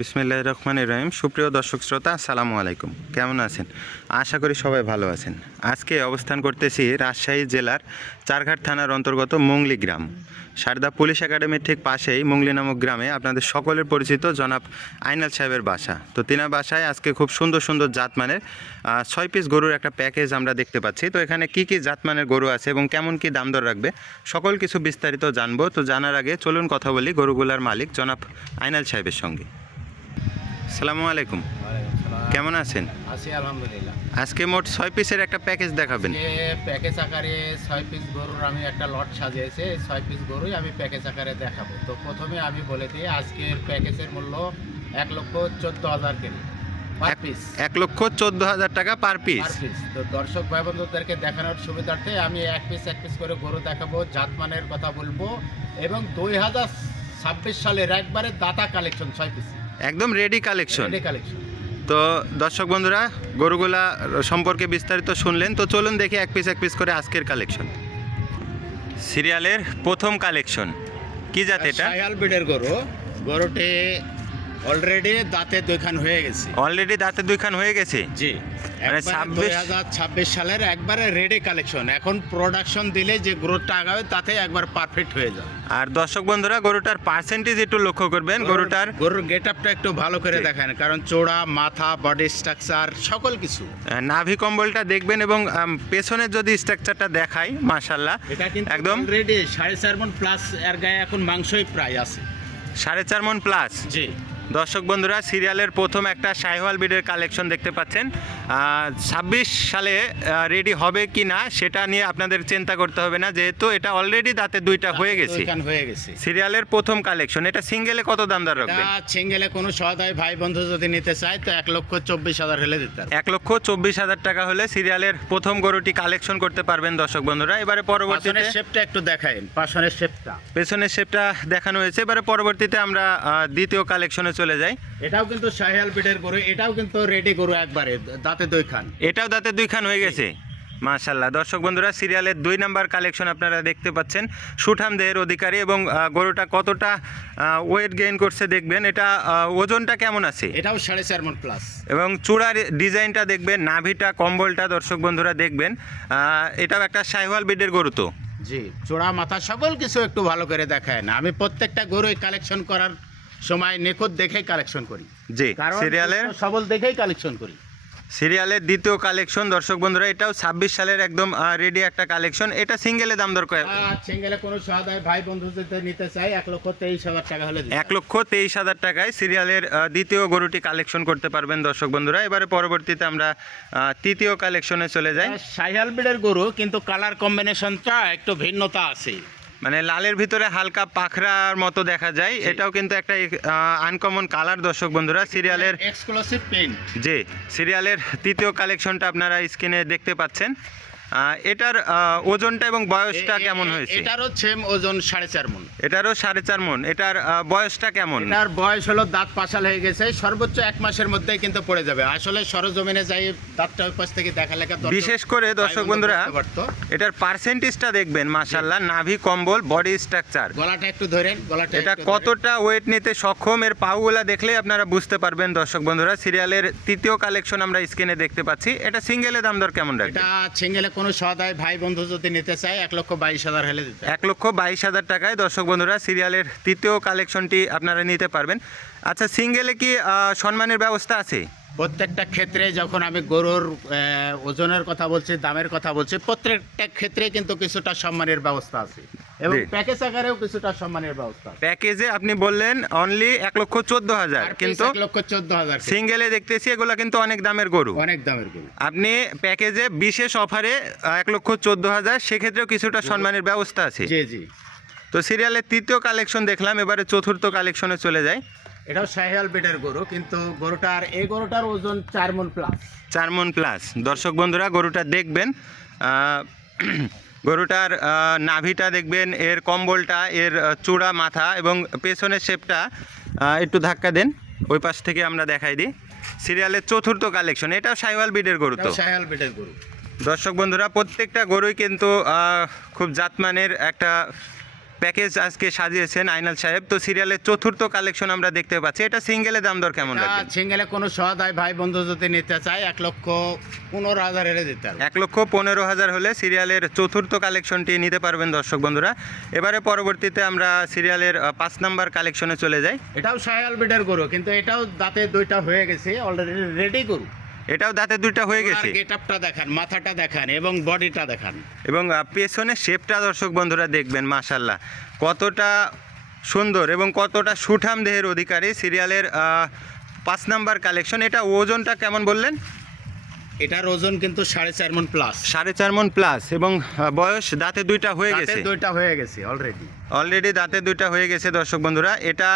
বিসমিল্লাহ রহমান রহিম। সুপ্রিয় দর্শক শ্রোতা, আসসালামু আলাইকুম। কেমন আছেন? আশা করি সবাই ভালো আছেন। আজকে অবস্থান করতেছি রাজশাহী জেলার চারঘাট থানার অন্তর্গত মুংলি গ্রাম। সারদা পুলিশ একাডেমির ঠিক পাশেই মুংলি নামক গ্রামে আপনাদের সকলের পরিচিত জনাব আইনাল সাহেবের বাসা। তো তিনার বাসায় আজকে খুব সুন্দর সুন্দর জাতমানের ছয় পিস গরুর একটা প্যাকেজ আমরা দেখতে পাচ্ছি। তো এখানে কি কি জাতমানের গরু আছে এবং কেমন কি দাম দর রাখবে, সকল কিছু বিস্তারিত জানব। তো জানার আগে চলুন কথা বলি গরুগুলার মালিক জনাব আইনাল সাহেবের সঙ্গে। সালামু আলাইকুম। কেমন আছেন? আছি আলহামদুলিল্লাহ। আজকে মোট ছয় পিসের একটা প্যাকেজ দেখাবেন। প্যাকেজ আকারে ছয় পিস গরুর আমি একটা লট সাজিয়েছি। ছয় পিস গরুই আমি প্যাকেজ আকারে দেখাবো। তো প্রথমে আমি বলে দিই আজকের প্যাকেজের মূল্য এক লক্ষ চোদ্দ হাজার কেজি এক লক্ষ চোদ্দ হাজার টাকা পার পিস পার পিস। তো দর্শক ভাই বন্ধুদেরকে দেখানোর সুবিধার্থে আমি এক পিস এক পিস করে গরু দেখাবো জাতমানের কথা বলব এবং দুই হাজার ছাব্বিশ সালের একবারে দাতা কালেকশন ছয় পিস। একদম রেডি কালেকশন কালেকশন তো দর্শক বন্ধুরা গরুগুলা সম্পর্কে বিস্তারিত শুনলেন তো চলুন দেখি এক পিস এক পিস করে আজকের কালেকশন সিরিয়ালের প্রথম কালেকশন কি জাত এটা? শায়াল ব্রিডের গরু। গরুটি অলরেডি দাঁতে দুইখান হয়ে গেছে। অলরেডি দাঁতে দুইখান হয়ে গেছে? জি। মানে হাজার ছাব্বিশ সালের একবারে রেডি কালেকশন এখন প্রোডাকশন দিলে যে গ্রোথটা আগাবে তাতে একবার পারফেক্ট হয়ে যাবে। আর দর্শক বন্ধুরা গরুটার পার্সেন্টেজ একটু লক্ষ্য করবেন। গরুটার গরুর গেট আপটা একটু ভালো করে। দেখেন কারণ চোড়া মাথা বডি স্ট্রাকচার সকল কিছু। নাভি কম্বলটা দেখবেন এবং পেছনের যদি স্ট্রাকচারটা দেখাই মাশাল্লাহ একদম রেডি সাড়ে চার মন প্লাস এর গায়ে এখন মাংসই প্রায় আছে। সাড়ে চার মন প্লাস জি। দর্শক বন্ধুরা সিরিয়ালের প্রথম একটা শাহিওয়াল বিডের কালেকশন দেখতে পাচ্ছেন। ছাব্বিশ সালে রেডি হবে কি না সেটা নিয়ে আপনাদের চিন্তা করতে হবে না যেহেতু এটা অলরেডি দাঁতে দুইটা হয়ে গেছে। হয়ে গেছে। সিরিয়ালের প্রথম কালেকশন এটা সিঙ্গেলে কত দাম দর রাখবেন? এটা ছিঙ্গেলে কোনো সহায় ভাই বন্ধু যদি নিতে চায় তো এক লক্ষ চব্বিশ হাজার হলে দিতে। এক লক্ষ চব্বিশ হাজার টাকা হলে সিরিয়ালের প্রথম গরুটি কালেকশন করতে পারবেন দর্শক বন্ধুরা। এবারে পরবর্তীতে পাশনের শেপটা একটু দেখাইন পাশনের শেপটা পেছনের শেপটা দেখানো হয়েছে। এবারে পরবর্তীতে আমরা দ্বিতীয় কালেকশনে চলে যাই এটাও কিন্তু শাহিয়াল বিটের গরু এটাও কিন্তু রেডি গরু একবারে দাঁতে দুই খান। এটাও দাঁতে দুইখান হয়ে গেছে। মাশাল্লাহ দর্শক বন্ধুরা সিরিয়ালের দুই নাম্বার কালেকশন আপনারা দেখতে পাচ্ছেন। সুঠাম দেহের অধিকারী এবং গরুটা কতটা ওয়েট গেইন করছে দেখবেন। এটা ওজনটা কেমন আছে? এটাও সাড়ে চার মন প্লাস এবং চূড়ার ডিজাইনটা দেখবেন নাভিটা কম্বলটা দর্শক বন্ধুরা দেখবেন। এটাও একটা সাইওয়াল বিডের গরু তো। জি চোড়া মাথা সকল কিছু একটু ভালো করে দেখায় না। আমি প্রত্যেকটা গরুই কালেকশন করার সময় নিখুঁত দেখেই কালেকশন করি। জি কারণ সিরিয়ালের সবল দেখেই কালেকশন করি। সিরিয়ালের দ্বিতীয় কালেকশন দর্শক বন্ধুরা এটাও ছাব্বিশ সালের একদম রেডি একটা কালেকশন এটা সিঙ্গেলে দাম দর কয়? সিঙ্গেলে কোনো সহায় ভাই বন্ধু নিতে চাই এক লক্ষ তেইশ হাজার টাকা হলে এক লক্ষ তেইশ হাজার টাকায় সিরিয়ালের দ্বিতীয় গরুটি কালেকশন করতে পারবেন দর্শক বন্ধুরা। এবারে পরবর্তীতে আমরা তৃতীয় কালেকশনে চলে যাই। সাইহাল বিডের গরু কিন্তু কালার কম্বিনেশনটা একটু ভিন্নতা আছে। মানে লালের ভিতরে হালকা পাখরার মতো দেখা যায়। এটাও কিন্তু একটা আনকমন কালার দর্শক বন্ধুরা। সিরিয়ালের এক্সক্লুসিভ পেন্ট জি সিরিয়ালের তৃতীয় কালেকশনটা আপনারা স্ক্রিনে দেখতে পাচ্ছেন। এটার ওজনটা এবং বয়সটা কেমন হয়েছে? এটারও সেম ওজন সাড়ে চার মন। এটারও সাড়ে চার মন। এটার বয়সটা কেমন? এটার বয়স হলো দাঁত পাশাল হয়ে গেছে সর্বোচ্চ এক মাসের মধ্যেই কিন্তু পড়ে যাবে। আসলে সরজমিনে যাই দাঁতটা ওই পাশ থেকে দেখা লেখা বিশেষ করে দর্শক বন্ধুরা এটার পার্সেন্টেজটা দেখবেন মাশাল্লাহ নাভি কম্বল বডি স্ট্রাকচার গলাটা একটু ধরেন গলাটা এটা কতটা ওয়েট নিতে সক্ষম? এর পাউগুলা দেখলেই আপনারা বুঝতে পারবেন দর্শক বন্ধুরা। সিরিয়ালের তৃতীয় কালেকশন আমরা স্ক্রিনে দেখতে পাচ্ছি। এটা সিঙ্গেলে দাম দর কেমন রাখবে? এটা ছিঙ্গেলে কোনো সদায় ভাই বন্ধু যদি নিতে চায় এক লক্ষ বাইশ হাজার হলে দিতে এক লক্ষ বাইশ হাজার টাকায় দর্শক বন্ধুরা সিরিয়ালের তৃতীয় কালেকশনটি আপনারা নিতে পারবেন। আচ্ছা সিঙ্গেলে কি সম্মানের ব্যবস্থা আছে? প্রত্যেকটা ক্ষেত্রে যখন আমি গরুর ওজনের কথা বলছি দামের কথা বলছি প্রত্যেকটা ক্ষেত্রে কিন্তু কিছুটা সম্মানের ব্যবস্থা আছে। এবং। প্যাকেজ আকারেও কিছুটা সম্মানের ব্যবস্থা প্যাকেজে আপনি বললেন অনলি এক লক্ষ চোদ্দ হাজার কিন্তু এক লক্ষ চোদ্দ হাজার সিঙ্গেলে দেখতেছি এগুলো কিন্তু অনেক দামের গরু। অনেক দামের গরু। আপনি প্যাকেজে বিশেষ অফারে এক লক্ষ চোদ্দ হাজার সেক্ষেত্রেও কিছুটা সম্মানের ব্যবস্থা আছে। জি জি। তো সিরিয়ালের তৃতীয় কালেকশন দেখলাম এবারে চতুর্থ কালেকশনে চলে যাই। এটাও শাহিয়াল বেডের গরু কিন্তু গরুটার এই গরুটার ওজন চার মন প্লাস চার মন প্লাস দর্শক বন্ধুরা গরুটা দেখবেন গরুটার নাভিটা দেখবেন এর কম্বলটা এর চূড়া মাথা এবং পেছনের শেপটা একটু ধাক্কা দেন। ওই পাশ থেকে আমরা দেখাই দিই। সিরিয়ালের চতুর্থ কালেকশন এটাও সাইওয়াল বিডের গরু তো? সাইওয়াল বিডের গরু। দর্শক বন্ধুরা প্রত্যেকটা গরুই কিন্তু খুব জাতমানের একটা প্যাকেজ আজকে সাজিয়েছেন আইনাল সাহেব। তো সিরিয়ালের চতুর্থ কালেকশন আমরা দেখতে পাচ্ছি। এটা সিঙ্গেলে দাম দর কেমন সিঙ্গেলে কোনো সহায় ভাই বন্ধু যদি নিতে চায় এক লক্ষ পনেরো হাজার এনে দিতে হবে এক লক্ষ পনেরো হাজার হলে সিরিয়ালের চতুর্থ কালেকশনটি নিতে পারবেন দর্শক বন্ধুরা। এবারে পরবর্তীতে আমরা সিরিয়ালের পাঁচ নাম্বার কালেকশনে চলে যাই। এটাও সায়াল বিটের গরু কিন্তু এটাও দাঁতে দুইটা হয়ে গেছে অলরেডি রেডি গরু। এটাও দাঁতে দুইটা হয়ে গেছে। গেটআপটা দেখান মাথাটা দেখান এবং বডিটা দেখান। এবং পেছনে শেপটা দর্শক বন্ধুরা দেখবেন মাশাল্লাহ কতটা সুন্দর এবং কতটা সুঠাম দেহের অধিকারী সিরিয়ালের পাঁচ নাম্বার কালেকশন এটা ওজনটা কেমন বললেন? এটার ওজন কিন্তু সাড়ে চার মন প্লাস সাড়ে চার মন প্লাস এবং বয়স দাঁতে দুইটা হয়ে গেছে। দুইটা হয়ে গেছে অলরেডি অলরেডি দাঁতে দুইটা হয়ে গেছে দর্শক বন্ধুরা। এটা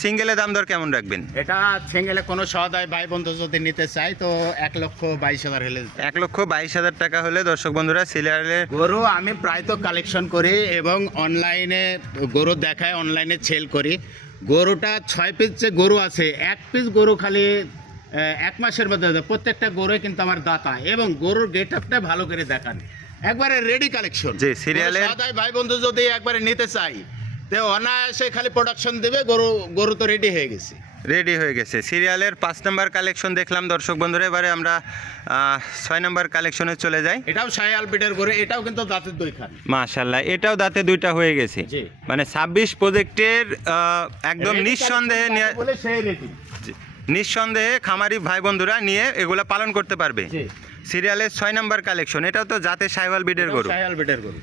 সিঙ্গেলে দাম দর কেমন রাখবেন? এটা সিঙ্গেলে কোনো সহায় ভাই বন্ধু যদি নিতে চায় তো এক লক্ষ বাইশ হাজার হলে এক লক্ষ বাইশ হাজার টাকা হলে দর্শক বন্ধুরা সিরিয়ালের গরু আমি প্রায় তো কালেকশন করি এবং অনলাইনে গরু দেখায় অনলাইনে সেল করি। গরুটা ছয় পিস যে গরু আছে এক পিস গরু খালি এক মাসের মধ্যে প্রত্যেকটা গরু কিন্তু আমার দাতা। এবং গরুর গেট আপটা ভালো করে দেখান। একবারে রেডি কালেকশন জি, serial-এর- সদাই ভাই বন্ধু যদি একবারে নিতে চাই তো অনায়াসে খালি প্রোডাকশন দেবে গরু গরু তো রেডি হয়ে গেছে। রেডি হয়ে গেছে। সিরিয়ালের পাঁচ নাম্বার কালেকশন দেখলাম দর্শক বন্ধুরা। এবারে আমরা ছয় নাম্বার কালেকশনে চলে যাই। এটাও সায়াল বিটের গরু এটাও কিন্তু দাঁতের দুই খান। মাশাল্লাহ এটাও দাঁতে দুইটা হয়ে গেছে। জি। মানে ছাব্বিশ প্রজেক্টের একদম নিঃসন্দেহে বলে সেই জি। নিঃসন্দেহে খামারি ভাই বন্ধুরা নিয়ে এগুলো পালন করতে পারবে। সিরিয়ালের ছয় নম্বর কালেকশন এটাও তো জাতে সাইওয়াল বিডের গরু। সাইওয়াল বিডের গরু।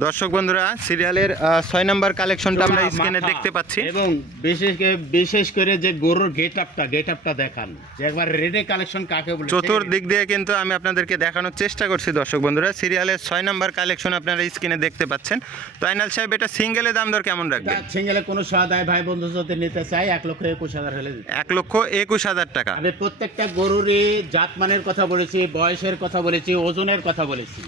দর্শক বন্ধুরা সিরিয়ালের ছয় নম্বর কালেকশনটা আমরা স্ক্রিনে দেখতে পাচ্ছি। এবং বিশেষ করে বিশেষ করে যে গরুর গেট আপটা গেট আপটা দেখান। যে একবার রেডি কালেকশন কাকে বলে চতুর্দিক দিয়ে কিন্তু আমি আপনাদেরকে দেখানোর চেষ্টা করছি দর্শক বন্ধুরা। সিরিয়ালের ছয় নম্বর কালেকশন আপনারা স্ক্রিনে দেখতে পাচ্ছেন। তো আইনাল সাহেব এটা সিঙ্গেলে দাম দর কেমন রাখবেন? সিঙ্গেলে কোনো সহায় ভাই বন্ধু যদি নিতে চাই এক লক্ষ একুশ হাজার হলে এক লক্ষ একুশ হাজার টাকা। আমি প্রত্যেকটা গরুরই জাতমানের কথা বলেছি বয়সের কথা বলেছি ওজনের কথা বলেছি।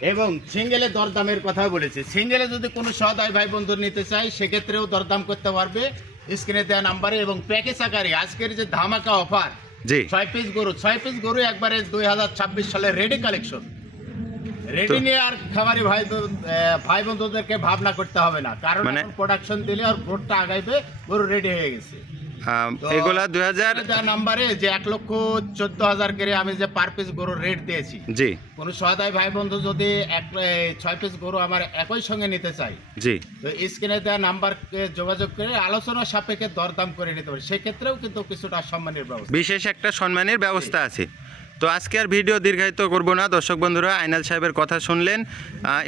এবং সিঙ্গেলে দরদামের কথা বলেছে। সিঙ্গেলে যদি কোনো সদায় ভাই বন্ধু নিতে চাই সেক্ষেত্রেও দরদাম করতে পারবে। স্ক্রিনে দেওয়া নাম্বারে এবং প্যাকেজ আকারে আজকের যে ধামাকা অফার জি। ছয় পিস গরু ছয় পিস গরু একবারে দুই হাজার ছাব্বিশ সালের রেডি কালেকশন রেডি নিয়ে আর খামারি ভাই ভাই বন্ধুদেরকে ভাবনা করতে হবে না। কারণ মানে- প্রোডাকশন দিলে আর ভোটটা আগাইবে গরু রেডি হয়ে গেছে। এগুলা দুই হাজার নাম্বারে যে এক লক্ষ চোদ্দ হাজার করে আমি যে পার পিস গরু রেট দিয়েছি। জি। কোনো সহায় ভাই বন্ধু যদি এক ছয় পিস গরু আমার একই সঙ্গে নিতে চাই জি। তো স্ক্রিনে দেওয়া নাম্বারকে যোগাযোগ করে আলোচনা সাপেক্ষে দরদাম করে নিতে পারি। সেক্ষেত্রেও কিন্তু কিছুটা সম্মানের ব্যবস্থা। বিশেষ একটা সম্মানের ব্যবস্থা আছে। তো আজকে আর ভিডিও দীর্ঘায়িত করব না। দর্শক বন্ধুরা আইনাল সাহেবের কথা শুনলেন।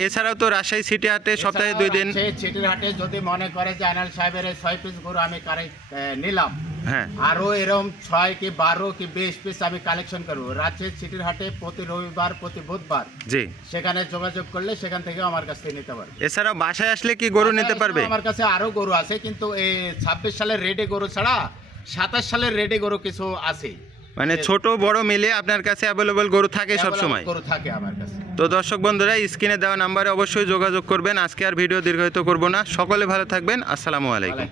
এছাড়াও তো রাজশাহী সিটি হাটে সপ্তাহে দুই দিন সেই হাটে যদি মনে করে যে আইনাল সাহেবের এই ছয় পিস গরু আমি নিলাম হ্যাঁ। আরও এরকম ছয় কি বারো কি বিশ পিস আমি কালেকশন করব। রাজশাহী সিটির হাটে প্রতি রবিবার প্রতি বুধবার জি। সেখানে যোগাযোগ করলে সেখান থেকে আমার কাছ থেকে নিতে পারবে। এছাড়াও বাসায় আসলে কি গরু নিতে পারবে? আমার কাছে আরও গরু আছে কিন্তু এই ছাব্বিশ সালের রেডি গরু ছাড়া সাতাশ সালের রেডি গরু কিছু আছে। মানে ছোট বড় মিলে আপনার কাছে অ্যাভেলেবল গরু থাকে সব সময়। গরু থাকে আমার কাছে। তো দর্শক বন্ধুরা স্ক্রিনে দেওয়া নাম্বারে অবশ্যই যোগাযোগ করবেন। আজকে আর ভিডিও দীর্ঘায়িত করব না। সকলে ভালো থাকবেন। আসসালামু আলাইকুম।